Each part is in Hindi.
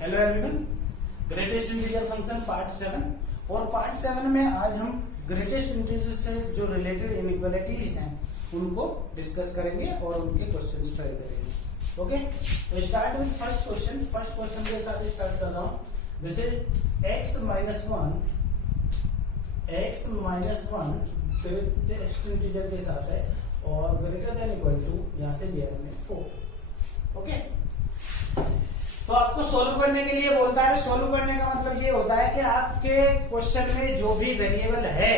Hello everyone, greatest integer function part 7 और पार्ट 7 में आज हम ग्रेटेस्ट इंटीजर से जो रिलेटेड इनइक्वालिटीज हैं उनको डिस्कस करेंगे और उनके क्वेश्चंस ट्राई करेंगे। ओके, तो start with first question. First question के साथ स्टार्ट कर रहा हूं। जैसे x minus one greatest integer के साथ है और ग्रेटर देन इक्वल टू यहाँ से दिया है 4। ओके, तो आपको सोल्व करने के लिए बोलता है। सोल्व करने का मतलब ये होता है कि आपके क्वेश्चन में जो भी वेरिएबल है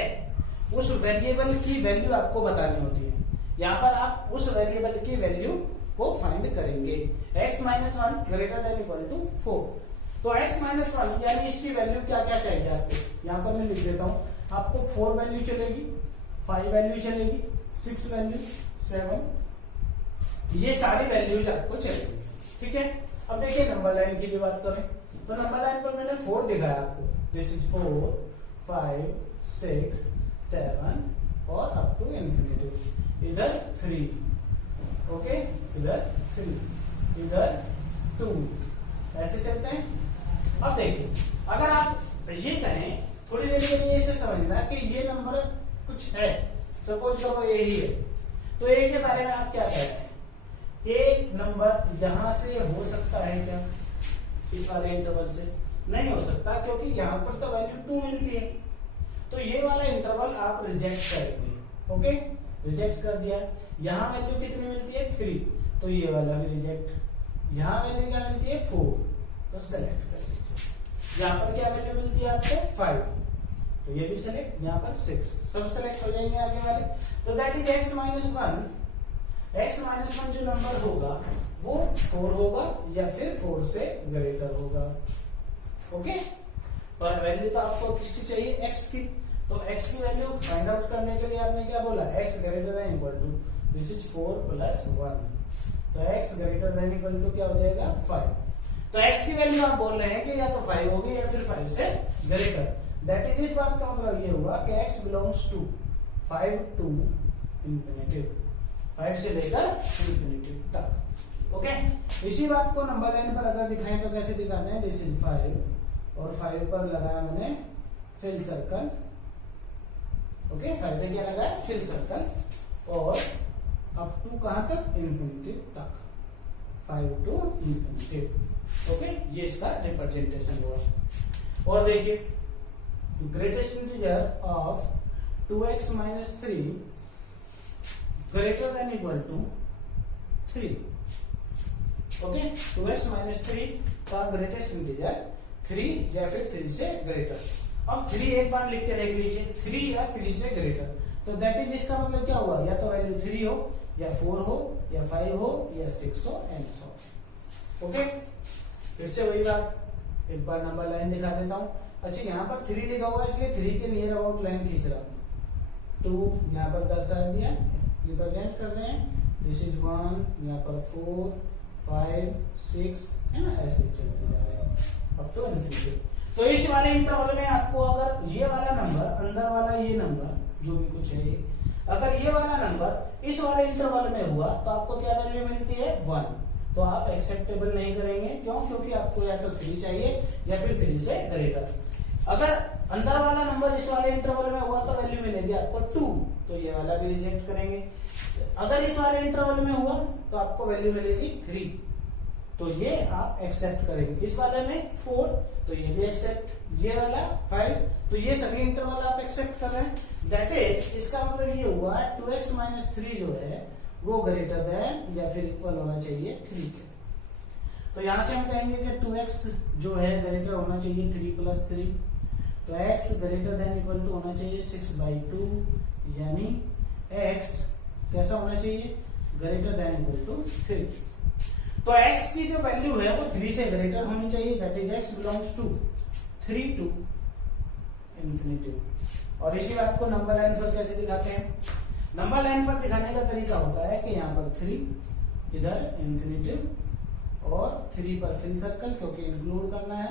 उस वेरिएबल की वैल्यू आपको बतानी होती है। यहाँ पर आप उस वेरिएबल की वैल्यू को फाइंड करेंगे। x minus one greater than equal to 4। तो x माइनस वन यानी इसकी वैल्यू क्या क्या चाहिए आपको। यहाँ पर मैं लिख देता हूँ। आपको 4 वैल्यू चलेगी, 5 वैल्यू चलेगी, 6 वैल्यू, 7, ये सारी वैल्यूज आपको चलेगी। ठीक है, अब देखिए नंबर लाइन की भी बात करें तो नंबर लाइन पर मैंने 4 दिखाया आपको। दिस इज 4, 5, 6, 7 और अप टू इंफिनिटी। इधर 3, ओके, इधर 3, इधर 2, ऐसे चलते हैं। अब देखिए, अगर आप ये कहें थोड़ी देर के लिए इसे समझना कि ये नंबर कुछ है, सपोज करो ए ही है, तो ए के बारे में आप क्या कह रहे हैं। एक नंबर यहां से हो सकता है क्या, इस वाले इंटरवल से नहीं हो सकता, क्योंकि यहां पर तो वैल्यू 2 मिलती है। तो ये वाला इंटरवल आप रिजेक्ट करेंगे। ओके, रिजेक्ट कर दिया। यहां वैल्यू कितनी मिलती है 3, तो ये वाला भी रिजेक्ट। यहां वैल्यू क्या मिलती है 4, तो सेलेक्ट कर दीजिए। यहां पर क्या वैल्यू मिलती है आपको 5, तो ये भी सेलेक्ट। यहां पर 6, सब सेलेक्ट हो जाएंगे आगे वाले। तो that is x minus one. x minus one जो नंबर होगा वो 4 होगा या फिर 4 से ग्रेटर होगा। ओके, और वैल्यू तो आपको किसकी चाहिए, x की। तो x की वैल्यू फाइंड आउट करने के लिए आपने क्या बोला, x greater than equal to this is 4 plus 1। तो x greater than equal to क्या हो जाएगा 5। तो x की वैल्यू आप बोल रहे हैं कि या तो 5 होगी या फिर 5 से ग्रेटर। दैट इज, इस बात का मतलब ये हुआ कि x belongs to 5 to infinity, 5 से लेकर इंफिनिटी तक। ओके, इसी बात को नंबर लाइन पर अगर दिखाएं तो कैसे दिखाते हैं। दिस इज 5 और 5 पर लगाया मैंने फिल सर्कल। ओके, 5 पे क्या लगाया, फिल सर्कल, और अप टू कहां तक, इंफिनिटी तक, 5 टू इंफिनिटी। ओके, ये इसका रिप्रेजेंटेशन हुआ। और देखिए, greatest integer of 2x minus 3 greater than equal to 3। Okay, 2x minus 3 का ग्रेटेस्ट इंटीजर 3 या फिर 3 से ग्रेटर। अब 3 एक बार लिख के देख लीजिए, 3 या 3 से ग्रेटर। तो दैट इज, इसका मतलब क्या हुआ, या तो वैल्यू 3 हो या 4 हो या 5 हो या 6 हो एंड सो। ओके, फिर से वही बात, एक बार नंबर लाइन दिखा देता हूं। अच्छा, यहाँ पर 3 लिखा हुआ है इसलिए 3 के नियर अबाउट लाइन खींच रहा हूं। 2 यहाँ पर दर्शा दिया, रिप्रेजेंट कर रहे हैं। दिस इज 1, यहाँ पर 4, 5, 6 है ना, ऐसे चलते जा रहे हैं अप टू इनफिनिटी। तो इस वाले इंटरवल में आपको अगर ये वाला नंबर, अंदर वाला ये नंबर जो भी कुछ है, अगर ये वाला नंबर इस वाले इंटरवल में हुआ तो आपको क्या वैल्यू मिलती है 1। तो आप एक्सेप्टेबल नहीं करेंगे, क्यों, क्योंकि आपको या तो 3 चाहिए या फिर 3 से ग्रेटर। अगर अंदर वाला नंबर इस वाले इंटरवल में हुआ तो वैल्यू मिलेगी आपको 2, तो ये वाला भी रिजेक्ट करेंगे। अगर इस वाले इंटरवल में हुआ तो आपको वैल्यू मिलेगी 3, तो ये आप एक्सेप्ट करेंगे। इस वाले में 4, तो ये भी एक्सेप्ट। ये वाला 5, तो ये सभी इंटरवल आप एक्सेप्ट कर रहे हैं। दैट इज, इसका मतलब ये हुआ 2x माइनस 3 जो है वो ग्रेटर देन या फिर इक्वल होना चाहिए 3 के। तो यहां से हम कहेंगे कि 2x जो है ग्रेटर होना चाहिए 3 प्लस 3। तो x greater than equal to होना चाहिए 6/2, यानी x कैसा होना चाहिए, ग्रेटर देन इक्वल टू 3। तो x की जो वैल्यू है वो 3 से ग्रेटर होनी चाहिए। That is x belongs to 3 to infinity. और इसी बात को नंबर लाइन पर कैसे दिखाते हैं। नंबर लाइन पर दिखाने का तरीका होता है कि यहाँ पर 3, इधर इंफिनिटी, और 3 पर फिल सर्कल क्योंकि इंक्लूड करना है,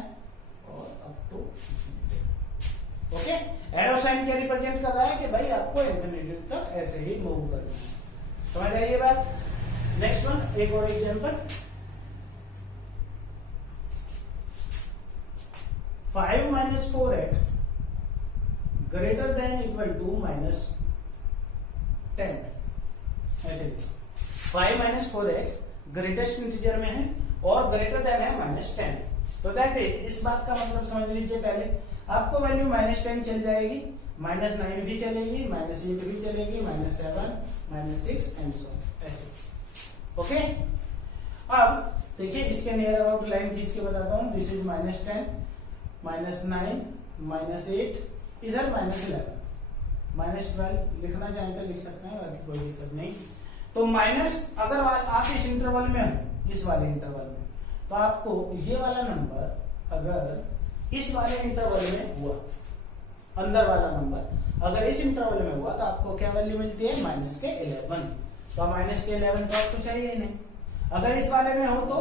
और up to infinity. Okay, arrow sign क्या रिप्रेजेंट कर रहा है कि भाई आपको इंफिनिटी तक ऐसे ही मूव करना है। समझ आइए बात। नेक्स्ट वन, एक और example. 5 minus 4x greater than equal to minus 10, ऐसे 5 माइनस 4x ग्रेटेस्ट इंटीजर में है और ग्रेटर देन है माइनस 10। तो दैट इज, इस बात का मतलब समझ लीजिए, पहले आपको वैल्यू माइनस 10 चल जाएगी, माइनस 9 भी चलेगी, माइनस 8 भी चलेगी, माइनस 7, माइनस 6 एंड सो ऐसे। ओके, अब देखिए इसके नियर अबाउट लाइन खींच के बताता हूं। This is minus 10, minus 9, minus 8, इधर माइनस 11, माइनस 12 लिखना चाहें तो लिख सकते हैं, बाकी कोई दिक्कत नहीं। तो माइनस, अगर आप इस इंटरवल में हो, इस वाले इंटरवल में, तो आपको ये वाला नंबर अगर इस वाले इंटरवल में हुआ, अंदर वाला नंबर अगर इस इंटरवल में हुआ, तो आपको क्या वैल्यू मिलती है? माइनस के 11। तो माइनस के 11 तो आपको चाहिए ही नहीं। अगर इस वाले में हो तो,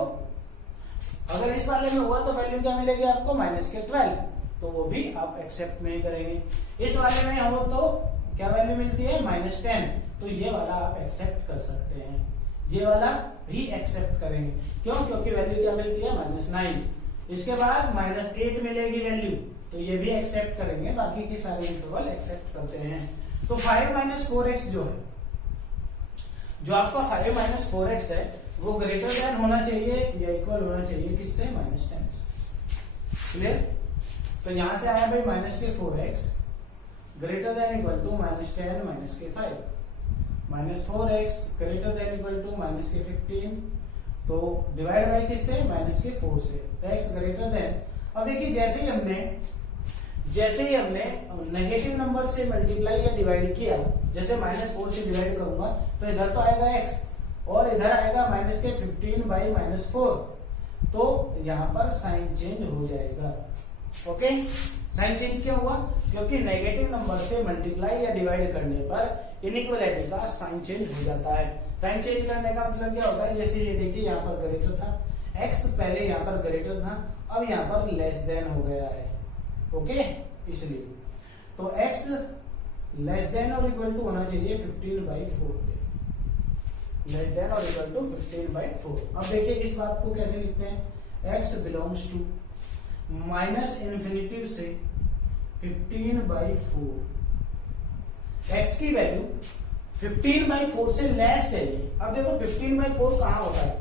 अगर इस वाले में हुआ तो वैल्यू क्या मिलेगी आपको? माइनस के 12, तो वो भी आप एक्सेप्ट नहीं करेंगे। इस वाले में हो तो क्या वैल्यू मिलती है? माइनस 10, तो ये वाला आप एक्सेप्ट कर सकते हैं, ये वाला भी एक्सेप्ट करेंगे। क्यों? क्योंकि वैल्यू क्या मिलती है? माइनस 9। इसके बाद माइनस 8 मिलेगी वैल्यू, तो ये भी एक्सेप्ट करेंगे, बाकी के सारे इंटरवल एक्सेप्ट करते हैं। तो 5 माइनस 4x जो है, जो आपका 5 माइनस 4x है, वो ग्रेटर देन होना चाहिए या इक्वल होना चाहिए किससे? माइनस 10। क्लियर? तो यहां से आया भाई माइनस के 4x greater than equal to minus 10 minus के 5, minus 4x greater than equal to minus के 15, तो डिवाइड बाय किससे? माइनस के 4 से, तो x ग्रेटर देन। अब देखिए जैसे ही हमने नेगेटिव नंबर से मल्टीप्लाई या डिवाइड किया, जैसे माइनस 4 से डिवाइड करूंगा तो इधर तो आएगा x और इधर आएगा माइनस के 15 बाई माइनस 4, तो यहां पर साइन चेंज हो जाएगा। ओके, साइन चेंज क्यों हुआ? क्योंकि नेगेटिव नंबर से मल्टीप्लाई या डिवाइड करने पर इनइक्वालिटी का साइन चेंज हो जाता है। साइन चेंज करने का मतलब क्या होता है? जैसे ये देखिए यहाँ पर ग्रेटर था, x पहले यहाँ पर ग्रेटर था, अब यहाँ पर लेस देन हो गया है। ओके, इसलिए तो x लेस देन और इक्वल टू होना चाहिए 15/4 पे, लेस देन और इक्वल टू 15/4। अब देखिए इस बात को कैसे लिखते हैं? x belongs to minus infinity से 15/4, x की वैल्यू 15/4 से लेस चाहिए। अब देखो 15/4 कहां होता है?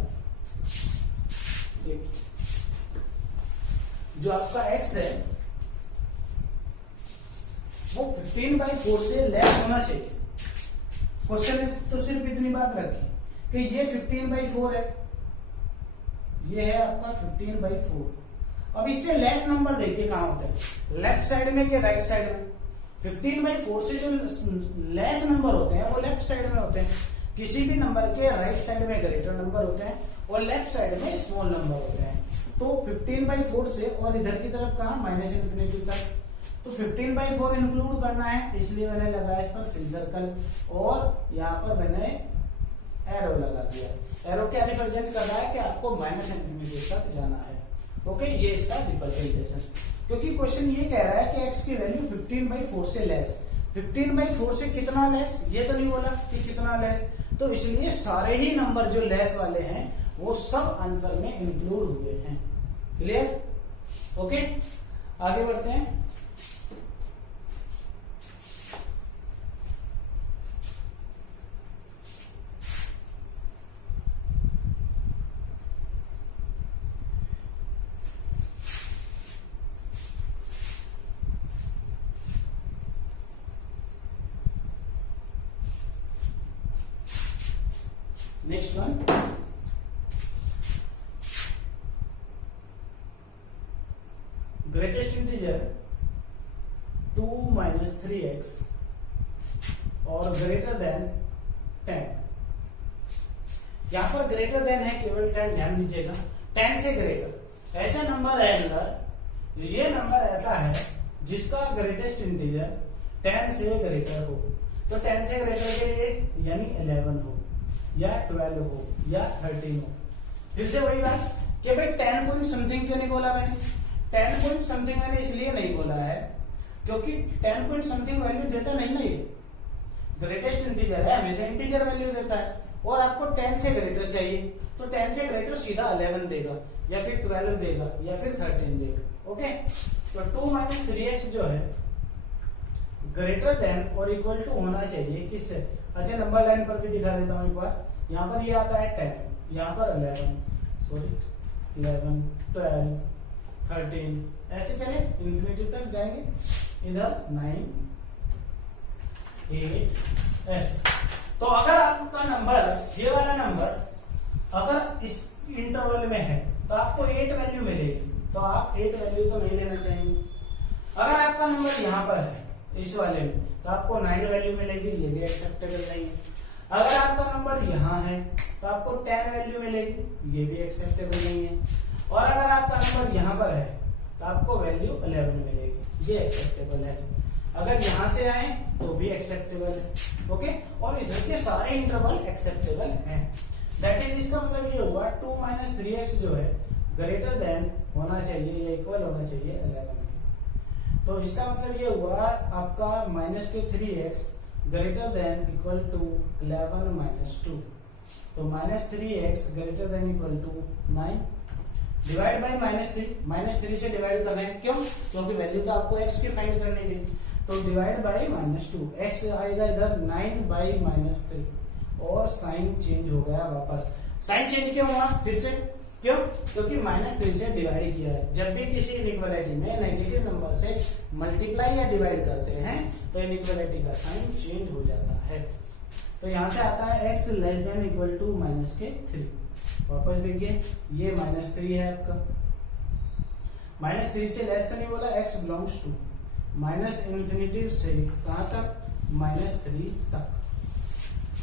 देखिए जो आपका x है वो 15/4 से लेस होना चाहिए। क्वेश्चन में तो सिर्फ इतनी बात रखी कि ये 15/4 है, ये है आपका 15/4। अब इससे लेस नंबर देखिए कहां होते हैं? लेफ्ट साइड में कि राइट साइड में? 15/4 से जो लेस नंबर होते हैं वो लेफ्ट साइड में होते हैं। किसी भी नंबर के राइट साइड में ग्रेटर नंबर होते हैं और लेफ्ट साइड में स्मॉल नंबर होते हैं। तो 15/4 से और इधर की तरफ कहा? माइनस इन्फिनिटी तक। तो 15/4 इंक्लूड करना है, इसलिए मैंने लगाया इस पर फिल सर्कल और यहाँ पर मैंने एरो लगा दिया। एरो क्या रिप्रेजेंट कर रहा है? कि आपको माइनस इन्फिनिटी तक जाना है। ओके, ये इसका रिप्रेजेंटेशन। क्योंकि क्वेश्चन ये कह रहा है कि x की वैल्यू 15/4 से लेस। 15/4 से कितना लेस? ये तो नहीं बोला कि कितना लेस, तो इसलिए सारे ही नंबर जो लेस वाले हैं वो सब आंसर में इंक्लूड हुए हैं। क्लियर? ओके, आगे बढ़ते हैं। Next one, greatest integer 2 minus 3x और ग्रेटर देन 10। यहां पर ग्रेटर देन है केवल 10, ध्यान दीजिएगा, 10 से ग्रेटर। ऐसा नंबर है अंदर, ये नंबर ऐसा है जिसका ग्रेटेस्ट इंटीजर 10 से ग्रेटर हो। तो 10 से ग्रेटर के लिए यानी 11 हो या 12 हो या 13 हो। फिर से वही बात कि भाई 10 पॉइंट समथिंग क्यों नहीं बोला मैंने? 10 पॉइंट समथिंग मैंने इसलिए नहीं बोला है क्योंकि 10 पॉइंट समथिंग वैल्यू देता नहीं ना, ये ग्रेटेस्ट इंटीजर है, हमेशा इंटीजर वैल्यू देता है और आपको 10 से ग्रेटर चाहिए, तो 10 से ग्रेटर सीधा 11 देगा। या फिर 12 देगा या फिर 13 देगा। ओके, तो 2 माइनस 3x जो है ग्रेटर देन और इक्वल टू होना चाहिए किससे? अच्छा, नंबर लाइन पर भी दिखा देता हूं एक बार। यहाँ पर ये आता है 10, यहाँ पर 11, 12, 13, ऐसे चले इंफिनिटी तक जाएंगे। इधर 9, 8 ऐसे। तो अगर आपका नंबर, ये वाला नंबर अगर इस इंटरवल में है तो आपको 8 वैल्यू मिलेगी, तो आप 8 वैल्यू तो नहीं लेना चाहेंगे। अगर आपका नंबर यहाँ पर है इस वाले में तो आपको 9 वैल्यू मिलेगी, ये भी एक्सेप्टेबल नहीं है। अगर आपका नंबर यहाँ है तो आपको 10 वैल्यू मिलेगी, ये भी एक्सेप्टेबल नहीं है। और अगर आपका नंबर यहाँ पर है तो आपको वैल्यू 11 मिलेगी, ये एक्सेप्टेबल है। अगर यहाँ से आए तो भी एक्सेप्टेबल है। ओके, और इधर के सारे इंटरवल एक्सेप्टेबल हैं। दैट इज, इसका मतलब ये हुआ 2 माइनस 3x जो है ग्रेटर देन होना चाहिए या इक्वल होना चाहिए 11 के। तो इसका मतलब ये हुआ आपका माइनस के 3x greater than equal to 11 minus 2। तो minus 3x greater than equal to 9 divide by -3 से डिवाइड कर रहे हैं, क्यों? क्योंकि वैल्यू तो आपको x की फाइंड करनी थी। तो डिवाइड बाई -2, x आएगा इधर 9 बाई -3 और साइन चेंज हो गया वापस। साइन चेंज क्यों हुआ? फिर से क्यों? क्योंकि -3 से डिवाइड किया है। जब भी किसी इनइक्वालिटी में नेगेटिव नंबर से मल्टीप्लाई या डिवाइड करते हैं तो इनइक्वालिटी का साइन चेंज हो जाता है। तो यहां से आता है x less than equal to -3। वापस देखिए, ये -3 है आपका, -3 से लेस तो नहीं बोला, x belongs to minus infinity से कहां तक? -3 तक,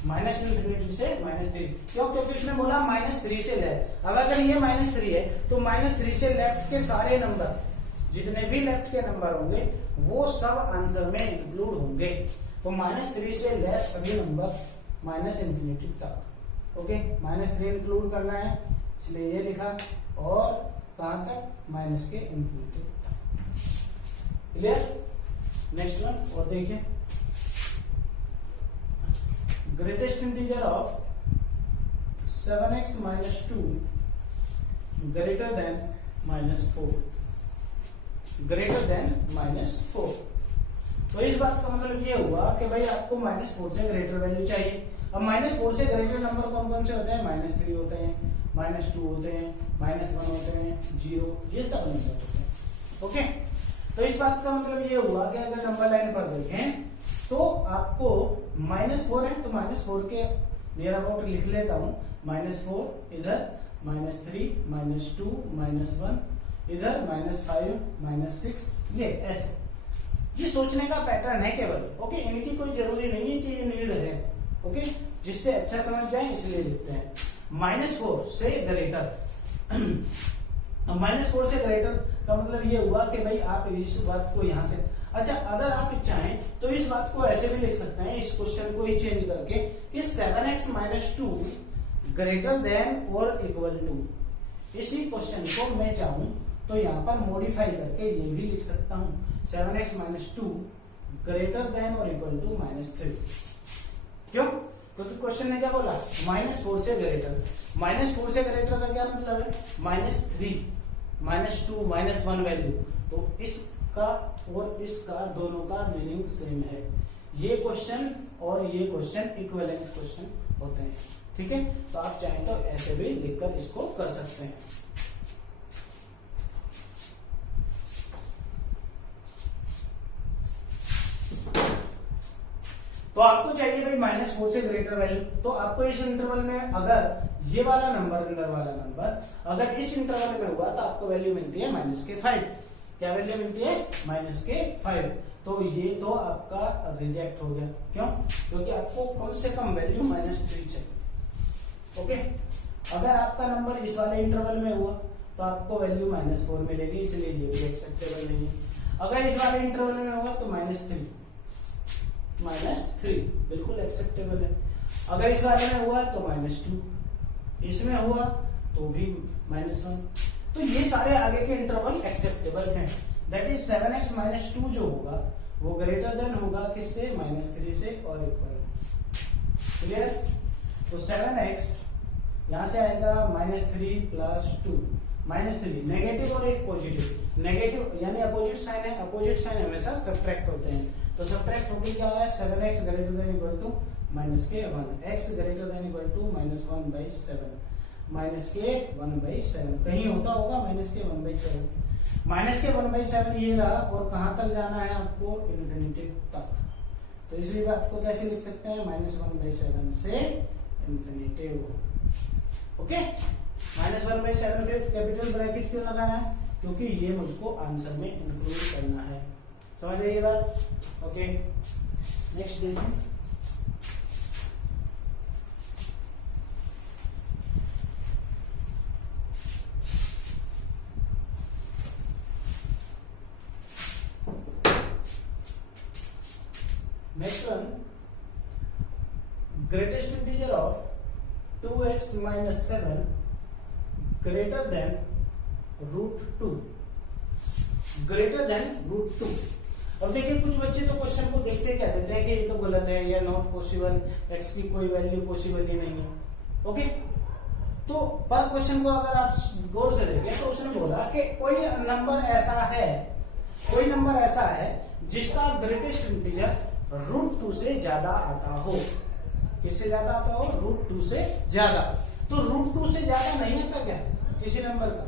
माइनस इन्फिनिटी से -3। क्यों? क्योंकि इसने बोला -3 से लेफ्ट। अब अगर ये -3 है तो -3 से लेफ्ट के सारे नंबर, जितने भी लेफ्ट के नंबर होंगे वो सब आंसर में इंक्लूड होंगे। तो -3 से लेस सभी नंबर माइनस इन्फिनिटी तक। ओके, -3 इंक्लूड करना है इसलिए ये लिखा, और कहां तक? माइनस के इन्फिनिटी तक। क्लियर? नेक्स्ट वन और देखिए, greatest integer of 7x minus 2 greater than -4, greater than -4। तो इस बात का मतलब ये हुआ कि भाई आपको -4 से ग्रेटर वैल्यू चाहिए। अब -4 से ग्रेटर नंबर कौन कौन से होते हैं? -3 होते हैं, -2 होते हैं, -1 होते हैं, 0, ये सब नंबर होते हैं। ओके, तो इस बात का मतलब ये हुआ कि अगर नंबर लाइन पर देखें तो आपको -4 है तो -4 के नियर अबाउट लिख लेता हूं। -4 इधर, -3, -2, -1 इधर, -5, -6, ये ऐसे। ये सोचने का पैटर्न है केवल। ओके, इनकी कोई जरूरी नहीं है कि ये नीड है। ओके, जिससे अच्छा समझ जाए इसलिए लिखते हैं। -4 से ग्रेटर, -4 से ग्रेटर का मतलब ये हुआ कि भाई आप इस बात को यहां से, अच्छा अगर आप चाहें तो इस बात को ऐसे भी लिख सकते हैं, इस क्वेश्चन को ही चेंज करके कि 7x - 2 ग्रेटर देन और इक्वल टू। इसी क्वेश्चन को मैं चाहूं तो यहाँ पर मॉडिफाई करके ये भी लिख सकता हूं 7x - 2 ग्रेटर देन और इक्वल टू -3। क्यों? क्योंकि क्वेश्चन ने क्या बोला? -4 से ग्रेटर। -4 से ग्रेटर का क्या मतलब है? -3, -2, -1 वैल्यू। तो इसका और इसका दोनों का मीनिंग सेम है। ये क्वेश्चन और ये क्वेश्चन इक्विवेलेंट क्वेश्चन होते हैं। ठीक है, तो आप चाहें तो ऐसे भी लिखकर इसको कर सकते हैं। तो आपको चाहिए भाई -4 से ग्रेटर वैल्यू। तो आपको इस इंटरवल में अगर ये वाला नंबर, अंदर वाला नंबर अगर इस इंटरवल में हुआ तो आपको वैल्यू मिलती है -5। क्या वैल्यू मिलती है? -5। तो ये तो आपका रिजेक्ट हो गया। क्यों? क्योंकि आपको कम से कम वैल्यू -3 चाहिए। ओके, अगर आपका नंबर इस वाले इंटरवल में हुआ तो आपको वैल्यू -4 मिलेगी, इसलिए ये भी एक्सेप्टेबल नहीं है। अगर इस वाले इंटरवल में हुआ तो -3 बिल्कुल एक्सेप्टेबल है। अगर इस वाले में हुआ तो -2, इसमें हुआ तो भी -1। तो ये सारे आगे के इंटरवल एक्सेप्टेबल हैं। दैट इज 7x - 2 जो होगा वो ग्रेटर देन होगा किससे? -3 से और इक्वल। क्लियर? तो 7x यहां से आएगा -3 + 2 -3, नेगेटिव और एक पॉजिटिव, नेगेटिव यानी अपोजिट साइन है, अपोजिट साइन हमेशा सब्ट्रैक्ट होते हैं, तो सब्ट्रैक्ट होगी क्या है 7x greater than equal to -k1, x greater than equal to -1/7, -k1/7, कहीं होता होगा -k1/7, -k1/7 ये रहा, और कहां तक जाना है आपको, इन्फिनिटी तक, तो इसलिए बात को कैसे लिख सकते हैं, -1/7 से इन्फिनिटी। ओके, -1/7 पे कैपिटल ब्रैकेट क्यों लगाया, क्योंकि ये मुझको आंसर में इंक्लूड करना है, समझ रही ये बात। ओके, नेक्स्ट देखिए, next one, greatest integer of 2x minus 7 greater than √2, greater than √2। अब देखिए कुछ बच्चे तो क्वेश्चन को देखते क्या देते हैं कि ये तो गलत है, या नॉट पॉसिबल, x की कोई वैल्यू पॉसिबल ही नहीं है। ओके, तो पर क्वेश्चन को अगर आप गौर से देखें तो उसने बोला कि कोई नंबर ऐसा है, कोई नंबर ऐसा है जिसका ग्रेटेस्ट इंटीजर √2 से ज्यादा आता हो, किससे ज्यादा आता हो, √2 से ज्यादा, तो √2 से ज्यादा नहीं आता क्या किसी नंबर का,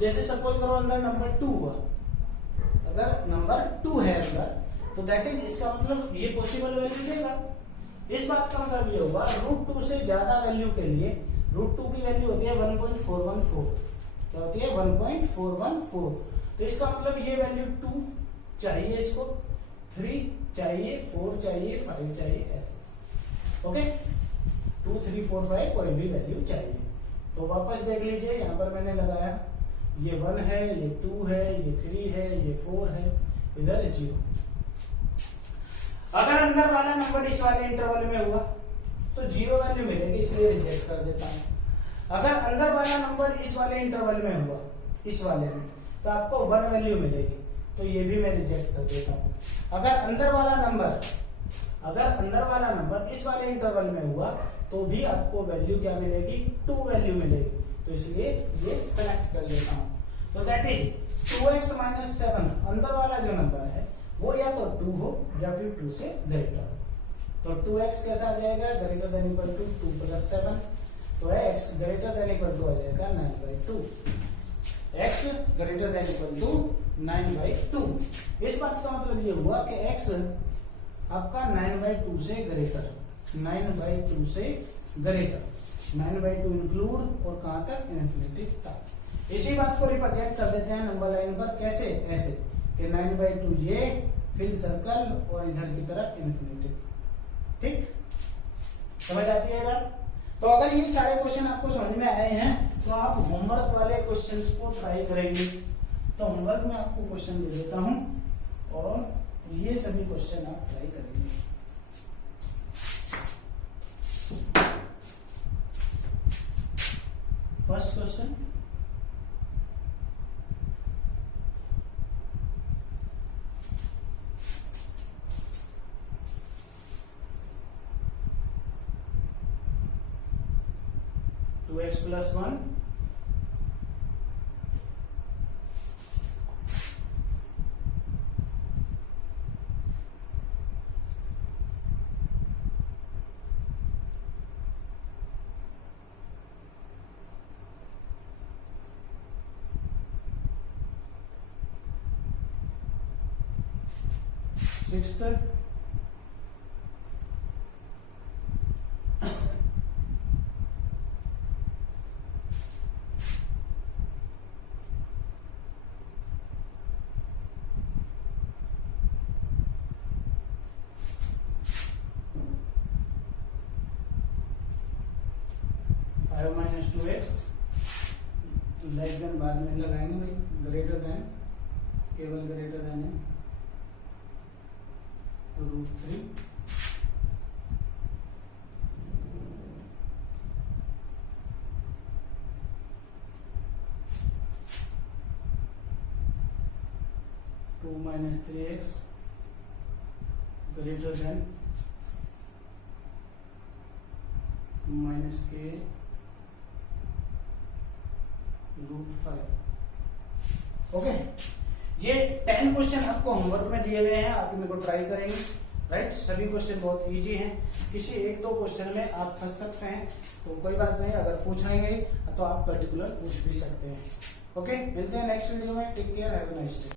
जैसे सपोज करो अंदर नंबर 2 हुआ, अगर नंबर 2 है अंदर, तो दैट इज, इसका मतलब ये पॉसिबल वैल्यू देगा। इस बात का मतलब ये होगा √2 से ज्यादा वैल्यू के लिए, √2 की वैल्यू होती है 1.414, क्या होती है 1.414, तो इसका मतलब ये वैल्यू 2 चाहिए, इसको 3 चाहिए, 4 चाहिए, 5 चाहिए, ऐसे। ओके, 2 3 4 5 कोई भी वैल्यू चाहिए, तो वापस देख लीजिए, यहाँ पर मैंने लगाया, ये 1 है, ये 2 है, ये 3 है, ये 4 है, इधर 0। अगर अंदर वाला नंबर इस वाले इंटरवल में हुआ तो 0 वैल्यू मिलेगी, इसलिए रिजेक्ट कर देता हूं। अगर अंदर वाला नंबर इस वाले इंटरवल में हुआ, इस वाले में, तो आपको 1 वैल्यू मिलेगी, तो ये भी मैं रिजेक्ट कर देता हूं। अगर अंदर वाला नंबर इस वाले इंटरवल में हुआ तो भी आपको वैल्यू क्या मिलेगी, 2 वैल्यू मिलेगी, तो इसलिए ये सेलेक्ट कर देता हूं। तो दैट इज 2x - 7, अंदर वाला जो नंबर है वो या तो 2 हो या फिर 2 से ग्रेटर, तो 2x कैसा आ जाएगा, ग्रेटर देन इक्वल टू 2 + 7, तो x greater than equal to आ जाएगा 9/2, x greater than equal to 9/2। इस बात का मतलब ये हुआ कि x आपका 9/2 से ग्रेटर, 9/2 से ग्रेटर, 9/2 इंक्लूड और कहां तक, इन्फिनिटी तक। इसी बात को रिप्रेजेंट कर देते हैं नंबर लाइन पर, कैसे, ऐसे कि 9/2 ये, फिर सर्कल और इधर की तरफ इन्फिनिटी, ठीक, समझ आती है बात। तो अगर ये सारे क्वेश्चन आपको समझ में आए हैं तो आप होमवर्क वाले क्वेश्चंस को ट्राई करेंगे, तो होमवर्क में आपको क्वेश्चन दे देता हूं और ये सभी क्वेश्चन आप ट्राई करेंगे। First question, two x plus 1 sixth, -2x less than बाद में लगाएंगे भाई, ग्रेटर देन, केवल ग्रेटर देन है √3, two -3x greater than -k √5। Okay, ये 10 क्वेश्चन आपको होमवर्क में दिए गए हैं, आप इनको ट्राई करेंगे, राइट। सभी क्वेश्चन बहुत इजी हैं, किसी एक दो क्वेश्चन में आप फंस सकते हैं तो कोई बात नहीं, अगर पूछेंगे तो आप पर्टिकुलर पूछ भी सकते हैं। ओके, मिलते हैं नेक्स्ट वीडियो में, take care, have a nice day.